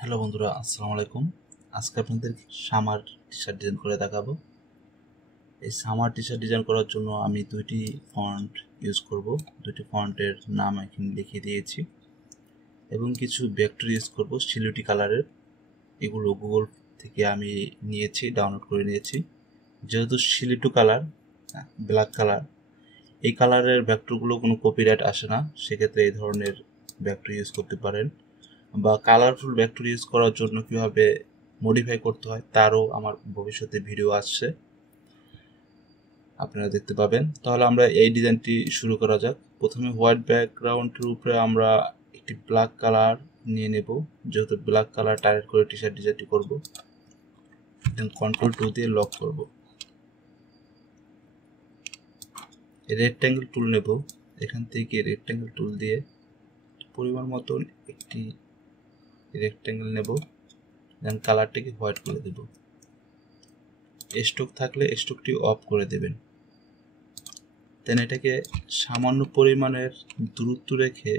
Hello বন্ধুরা, আসসালামু আলাইকুম। আজকে আপনাদের সামার টি শার্ট ডিজাইন করে দেখাবো। এই সামার টি শার্ট ডিজাইন করার জন্য আমি দুইটি ফন্ট ইউজ করব। দুইটি ফন্টের নাম এখানে লিখে দিয়েছি এবং কিছু ভেক্টর ইউজ করব সিলুটি কালারের। এগুলো গুগল থেকে আমি নিয়েছি, ডাউনলোড করে নিয়েছি। যেহেতু সিলুটি কালার, ব্ল্যাক কালার, এই কালারের ভেক্টরগুলো কোনো কপিরাইট আসে না, সেক্ষেত্রে এই ধরনের ভেক্টর ইউজ করতে পারেন। বা কালারফুল ভেক্টর ইউজ করার জন্য কিভাবে মডিফাই করতে হয় তারও আমার ভবিষ্যতে ভিডিও আসছে, আপনারা দেখতে পাবেন। তাহলে আমরা এই ডিজাইনটি শুরু করা যাক। প্রথমে হোয়াইট ব্যাকগ্রাউন্ডের উপরে আমরা একটি ব্ল্যাক কালার নিয়ে নেব, যেহেতু ব্ল্যাক কালার টার্গেট করে টি শার্ট ডিজাইনটি করবো। কন্ট্রোল 2 দিয়ে লক করব। রেক্ট্যাঙ্গেল টুল নেব, এখান থেকে রেক্ট্যাঙ্গেল টুল দিয়ে পরিমাণ মতন একটি রেক্ট্যাঙ্গেল নেব, দেন কালারটিকে হোয়াইট করে দেব। স্ট্রোক থাকলে স্ট্রোকটি অফ করে দেবেন। দেন এটাকে সামান্য পরিমাণের দূরত্ব রেখে,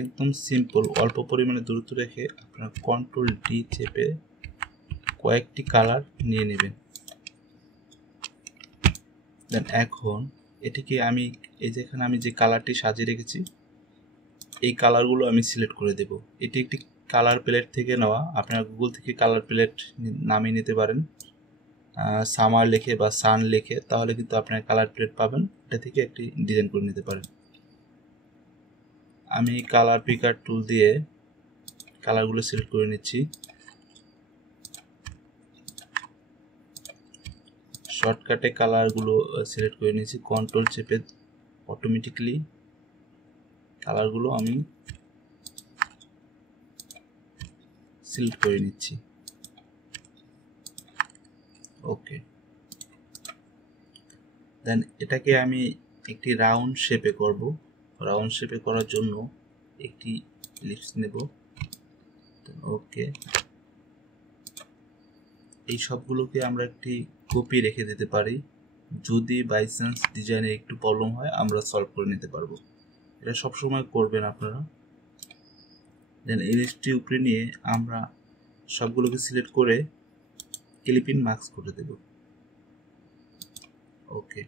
একদম সিম্পল অল্প পরিমাণে দূরত্ব রেখে আপনারা কন্ট্রোল ডি চেপে কয়েকটি কালার নিয়ে নেবেন। দেন এখন এটিকে আমি যেখানে আমি যে কালারটি সাজিয়ে রেখেছি এই কালারগুলো আমি সিলেক্ট করে দেব। এটি একটি কালার প্লেট থেকে নেওয়া, আপনারা গুগল থেকে কালার প্লেট নামিয়ে নিতে পারেন, সামার লিখে বা সান লিখে, তাহলে কিন্তু আপনারা কালার প্লেট পাবেন। এটা থেকে একটি ডিজাইন করে নিতে পারেন। আমি কালার পিকার টুল দিয়ে কালারগুলো সিলেক্ট করে নিচ্ছি। শর্টকাটে কালারগুলো সিলেক্ট করে নিয়েছি, কন্ট্রোল চেপে অটোমেটিক্যালি কালারগুলো আমি সিলেক্ট করে নিচ্ছি। ওকে, দেন এটাকে আমি একটি রাউন্ড শেপে করব। রাউন্ড শেপে করার জন্য একটি ইলিপস নেব। ওকে, এই সবগুলোকে আমরা একটি কপি রেখে দিতে পারি। যদি বাই চান্স ডিজাইনে একটু প্রবলেম হয় আমরা সলভ করে নিতে পারবো। এটা সবসময় করবেন আপনারা। দেন ইলিপসটি উপরে নিয়ে আমরা সবগুলোকে সিলেক্ট করে ক্লিপিং মার্কস করে দেব। ওকে,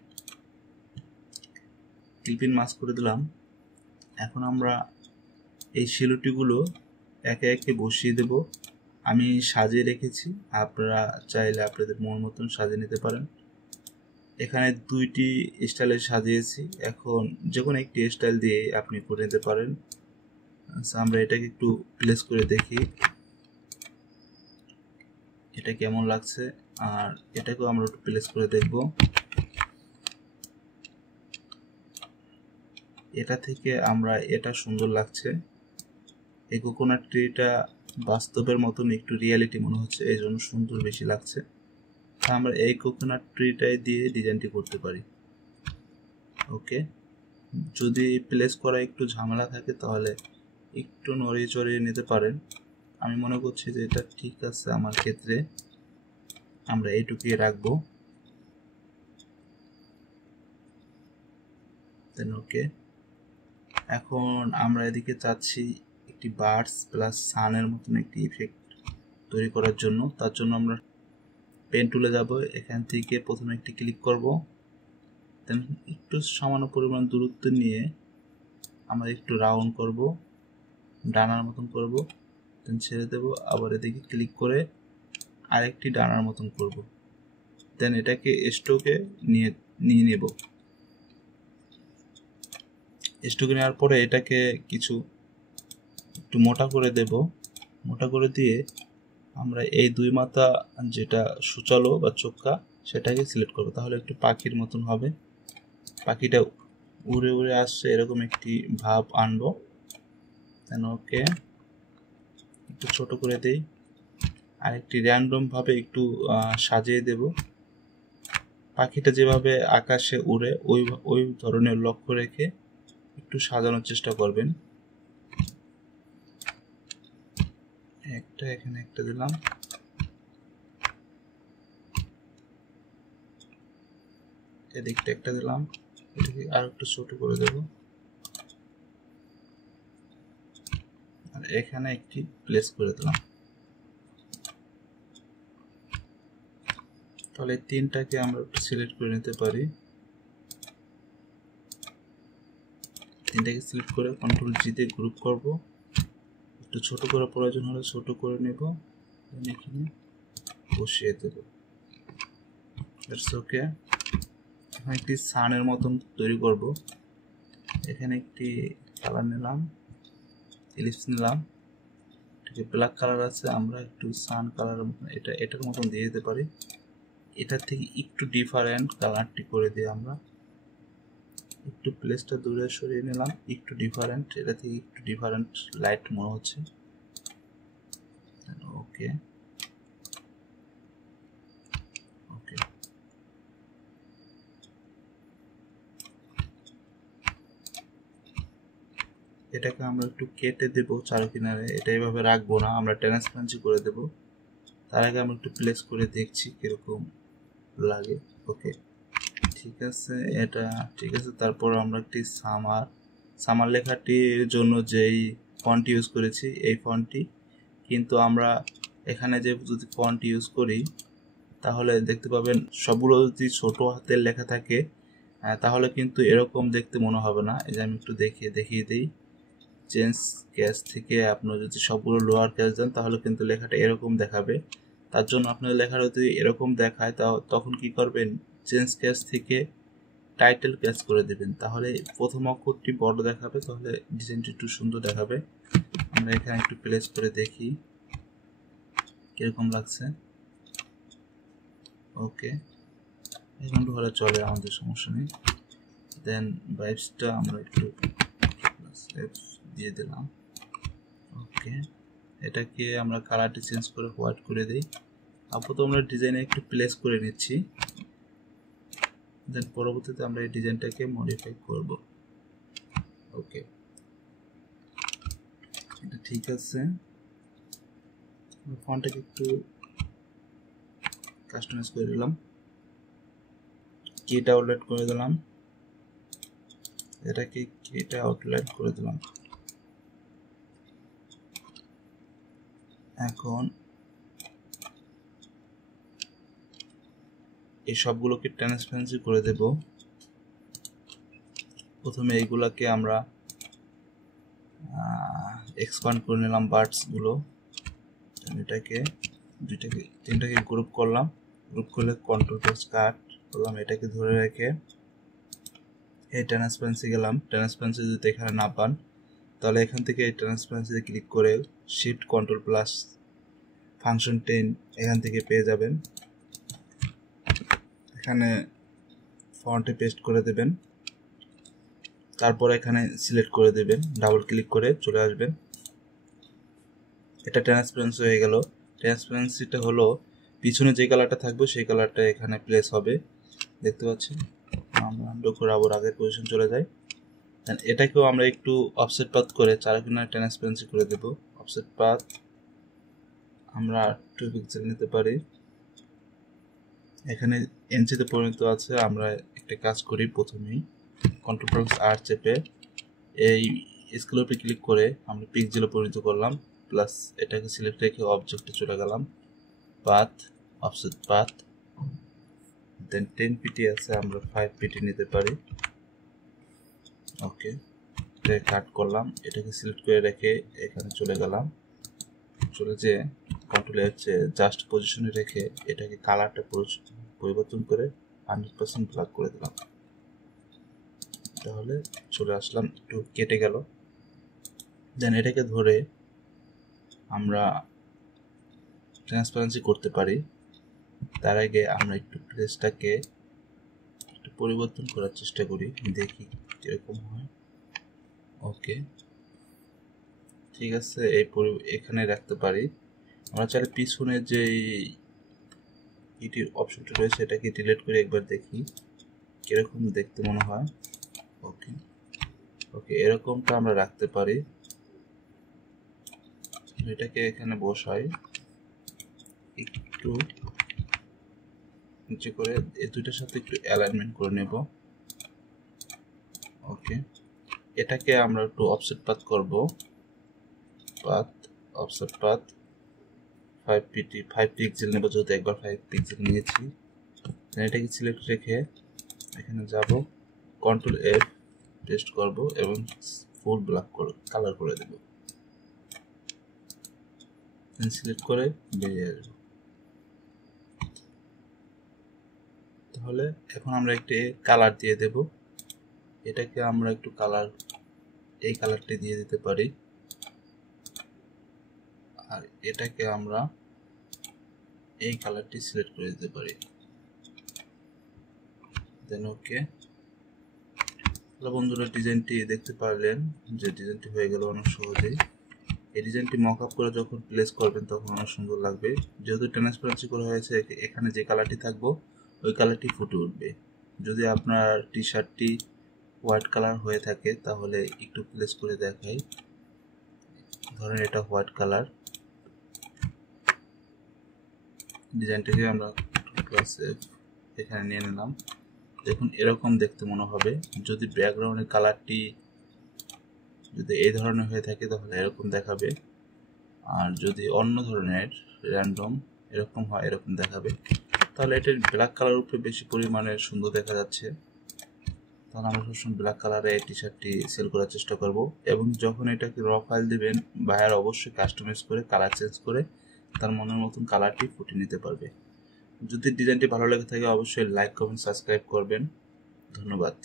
ক্লিপিং মার্কস করে দিলাম। এখন আমরা এই শিলুটিগুলো একে একে বসিয়ে দেব। আমি সাজিয়ে রেখেছি, আপনারা চাইলে আপনাদের মন মতন সাজিয়ে নিতে পারেন। এখানে দুইটি স্টাইলে সাজিয়েছি, এখন যে কোনো একটি স্টাইল দিয়ে আপনি করে নিতে পারেন। আচ্ছা, আমরা এটাকে একটু প্লেস করে দেখি এটা কেমন লাগছে, আর এটাকেও আমরা একটু প্লেস করে দেখব। এটা থেকে আমরা এটা সুন্দর লাগছে। এই কোকোনাট ট্রিটা বাস্তবের মতন একটু রিয়েলিটি মনে হচ্ছে, এই জন্য সুন্দর বেশি লাগছে। আমরা এই কোকোনাট ট্রিটাই দিয়ে ডিজাইনটি করতে পারি। ওকে, যদি প্লেস করা একটু ঝামেলা থাকে তাহলে একটু নড়িয়ে চড়িয়ে নিতে পারেন। আমি মনে করছি যে এটা ঠিক আছে আমার ক্ষেত্রে, আমরা এইটুকুই রাখবো। দেন ওকে, এখন আমরা এদিকে চাচ্ছি একটি বার্ডস প্লাস সানের মতন একটি ইফেক্ট তৈরি করার জন্য। তার জন্য আমরা পেন টুলে যাব, এখান থেকে প্রথমে একটি ক্লিক করব, দেন একটু সামান্য পরিমাণ দূরত্ব নিয়ে আমরা একটু রাউন্ড করব, ডানার মতন করব, দেন ছেড়ে দেব। আবার এদিকে ক্লিক করে আরেকটি ডানার মতন করব, দেন এটাকে স্ট্রোকে নিয়ে নেব। স্ট্রোকে নেওয়ার পরে এটাকে কিছু একটু মোটা করে দেব। মোটা করে দিয়ে আমরা এই দুই মাথা যেটা সূচালো বা চোখা সেটাকে সিলেক্ট করব, তাহলে একটু পাখির মতন হবে। পাখিটা উড়ে উড়ে আসছে এরকম একটি ভাব আনবো। দেন ওকে, একটু ছোট করে দেই, আর একটি র্যান্ডম ভাবে একটু সাজিয়ে দেব। পাখিটা যেভাবে আকাশে উড়ে ওই ধরনের লক্ষ্য রেখে একটু সাজানোর চেষ্টা করবেন। একটা এখানে একটা দিলাম, এদিকটা একটা দিলাম, এটাকে আর একটু ছোট করে দেব, আর এখানে একটি প্লেস করে দিলাম। তাহলে তিনটাকে আমরা একটু সিলেক্ট করে নিতে পারি। তিনটাকে সিলেক্ট করে কন্ট্রোল জি দিয়ে গ্রুপ করব, একটু ছোট করে প্রয়োজন হলে ছোট করে নেব, এখানে বসিয়ে দেব। That's okay. এখন একটি সানের মতন তৈরি করব। এখানে একটি কালার নিলাম, ইলিপস নিলাম, ঠিক ব্ল্যাক কালার আছে, আমরা একটু সান কালারের মতন এটার মতন দিয়ে দিতে পারি। এটার থেকে একটু ডিফারেন্ট কালারটি করে দিয়ে আমরা একটু প্লেসটা দূরে সরিয়ে নিলাম, একটু ডিফারেন্ট, এটা থেকে একটু ডিফারেন্ট লাইট মনে হচ্ছে। ওকে ওকে, এটাকে আমরা একটু কেটে দেব চারো কিনারে, এটা এইভাবে রাখবো না, আমরা ট্রান্সপারেন্সি করে দেব। তার আগে আমরা একটু প্লেস করে দেখছি কিরকম লাগে। ওকে ঠিক আছে, এটা ঠিক আছে। তারপর আমরা একটি সামার লেখাটির জন্য যেই ফন্ট ইউজ করেছি এই ফন্টটি, কিন্তু আমরা এখানে যে যদি ফন্ট ইউজ করি তাহলে দেখতে পাবেন সবগুলো যদি ছোট হাতের লেখা থাকে তাহলে কিন্তু এরকম দেখতে মনে হবে না। এই যে আমি একটু দেখিয়ে দিই, চেঞ্জ ক্যাশ থেকে আপনার যদি সবগুলো লোয়ার ক্যাশ দেন তাহলে কিন্তু লেখাটা এরকম দেখাবে। তার জন্য আপনার লেখাটা যদি এরকম দেখায় তখন কি করবেন, চেঞ্জ ক্যাশ থেকে টাইটেল ক্যাচ করে দেবেন, তাহলে প্রথম অক্ষরটি বড় দেখাবে, তাহলে ডিজাইনটি একটু সুন্দর দেখাবে। আমরা এখানে একটু প্লেস করে দেখি কিরকম লাগছে। ওকে এখন হলে চলে, আমাদের সমস্যা নেই। দেন ভাইবসটা আমরা একটু দিয়ে দিলাম। ওকে এটাকে আমরা কালারটি চেঞ্জ করে হোয়াইট করে দিই। আপাতত আমরা ডিজাইনে একটু প্লেস করে নিচ্ছি, দেন পরবর্তীতে আমরা এই ডিজাইনটাকে মডিফাই করব। ওকে এটা ঠিক আছে। ফন্টটাকে একটু কাস্টমাইজ করে দিলাম, কিটা আউটলাইন করে দিলাম, এটাকে কিটা আউটলাইন করে দিলাম। এখন এই সবগুলোকে ট্রান্সপারেন্সি করে দেব। প্রথমে এইগুলাকে আমরা এক্সপান্ড করে নিলাম, বার্ডসগুলো, এটাকে তিনটাকে গ্রুপ করলাম, গ্রুপ করলে কন্ট্রোল প্লাস কাট করলাম, এটাকে ধরে রেখে এই ট্রান্সপারেন্সি গেলাম। ট্রান্সপারেন্সি যদি এখানে না পান তাহলে এখান থেকে এই ট্রান্সপারেন্সিতে ক্লিক করে শিফট কন্ট্রোল প্লাস ফাংশন 10 এখান থেকে পেয়ে যাবেন। এখানে ফন্টে পেস্ট করে দেবেন, তারপর এখানে সিলেক্ট করে দেবেন, ডাবল ক্লিক করে চলে আসবেন। এটা ট্রান্সপারেন্সি হয়ে গেল। ট্রান্সপারেন্সিটা হলো পিছনে যে কালারটা থাকবে সেই কালারটা এখানে প্লেস হবে, দেখতে পাচ্ছেন। আমরা আনডু করে আবার আগের পজিশন চলে যাই। দেন এটাকেও আমরা একটু অফসেট পাথ করে চার কিনারে ট্রান্সপারেন্সি করে দেব। অফসেট পাথ আমরা 2 পিক্সেল নিতে পারি, এখানে ইঞ্চিতে পরিণত আছে। আমরা একটা কাজ করি, প্রথমেই কন্ট্রোল প্লাস আর চেপে এই স্কেলপে ক্লিক করে আমরা পিক্সেলে পরিণত করলাম, প্লাস এটাকে সিলেক্ট রেখে অবজেক্টে চলে গেলাম, পাথ অফসেট পাথ, দেন 10 পিটি আছে, আমরা 5 পিটি নিতে পারি। ওকে এটা কাট করলাম, এটাকে সিলেক্ট করে রেখে এখানে চলে গেলাম, চলে যে কন্ট্রোল হচ্ছে জাস্ট পজিশনে রেখে এটাকে কালারটা পরিবর্তন করে 100% ব্ল্যাক করে দিলাম, তাহলে চলে আসলাম, একটু কেটে গেল। দেন এটাকে ধরে আমরা ট্রান্সপারেন্সি করতে পারি। তার আগে আমরা একটু প্লেসটাকে একটু পরিবর্তন করার চেষ্টা করি, দেখি কিরকম হয়। ওকে ঠিক আছে, এখানে রাখতে পারি। আমরা চাইলে পিছনে যে ইটির অপশনটা রয়েছে এটাকে ডিলিট করে একবার দেখি কিরকম দেখতে মনে হয়। ওকে ওকে এরকমটা আমরা রাখতে পারি। এটাকে এখানে বসাই, একটু নিচে করে এই দুইটার সাথে একটু অ্যালাইনমেন্ট করে নেব। ওকে এটাকে আমরা একটু অফসেট পাথ করব, অফসেট পাথ 5 পিক্সেল নেব, যেহেতু একবার 5 পিক্সেল নিয়েছি। এটাকে সিলেক্ট রেখে এখানে যাব, কন্ট্রোল F পেস্ট করব এবং ফুল ব্ল্যাক কালার করে দেব। সিলেক্ট করে বেরিয়ে আসবো। তাহলে এখন আমরা একটি কালার দিয়ে দেব। এটাকে আমরা একটু কালার, এই কালারটি দিয়ে দিতে পারি, আর এটাকে আমরা এই কালারটি সিলেক্ট করে দিতে পারি। দেন ওকে। তাহলে বন্ধুরা ডিজাইনটি দেখতে পারলেন যে ডিজাইনটি হয়ে গেল অনেক সহজেই। এই ডিজাইনটি মক আপ করে যখন প্লেস করবেন তখন অনেক সুন্দর লাগবে। যেহেতু ট্রান্সপারেন্সি করা হয়েছে, এখানে যে কালারটি থাকবো ওই কালারটি ফুটে উঠবে। যদি আপনার টি শার্টটি হোয়াইট কালার হয়ে থাকে তাহলে একটু প্লেস করে দেখাই। ধরেন এটা হোয়াইট কালার, ডিজাইনটাকে আমরা এখানে নিয়ে নিলাম। দেখুন এরকম দেখতে মনে হবে। যদি ব্যাকগ্রাউন্ডের কালারটি যদি এই ধরনের হয়ে থাকে তাহলে এরকম দেখাবে, আর যদি অন্য ধরনের র্যান্ডম এরকম হয় এরকম দেখাবে। তাহলে এটার ব্ল্যাক কালার উপরে বেশি পরিমাণে সুন্দর দেখা যাচ্ছে, তাহলে আমরা সবসময় ব্ল্যাক কালারে এই টি শার্টটি সেল করার চেষ্টা করব। এবং যখন এটাকে র ফাইল দিবেন, বাইরে অবশ্যই কাস্টমাইজ করে কালার চেঞ্জ করে তার মনের মতন কালারটি ফুটিয়ে নিতে পারবে। যদি ডিজাইনটি ভালো লেগে থাকে অবশ্যই লাইক, কমেন্ট, সাবস্ক্রাইব করবেন। ধন্যবাদ।